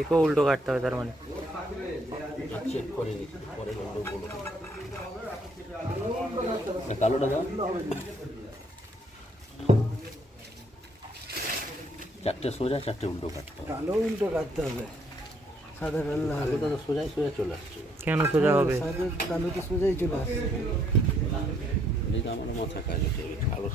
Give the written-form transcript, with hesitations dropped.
একেও উল্টো কাটতে হবে তার মানে। কালোটা দাও, চারটে সোজা চারটে উল্টো কাটতে হবে। কালো উল্টো কাটতে হবে, সাদা কালো হবে। তো সোজাই সোজা চলে আসছে। কেন সোজা হবে? কালো তো সোজাই চলে আসছে। আমার মাথা কাজ হচ্ছে, কালো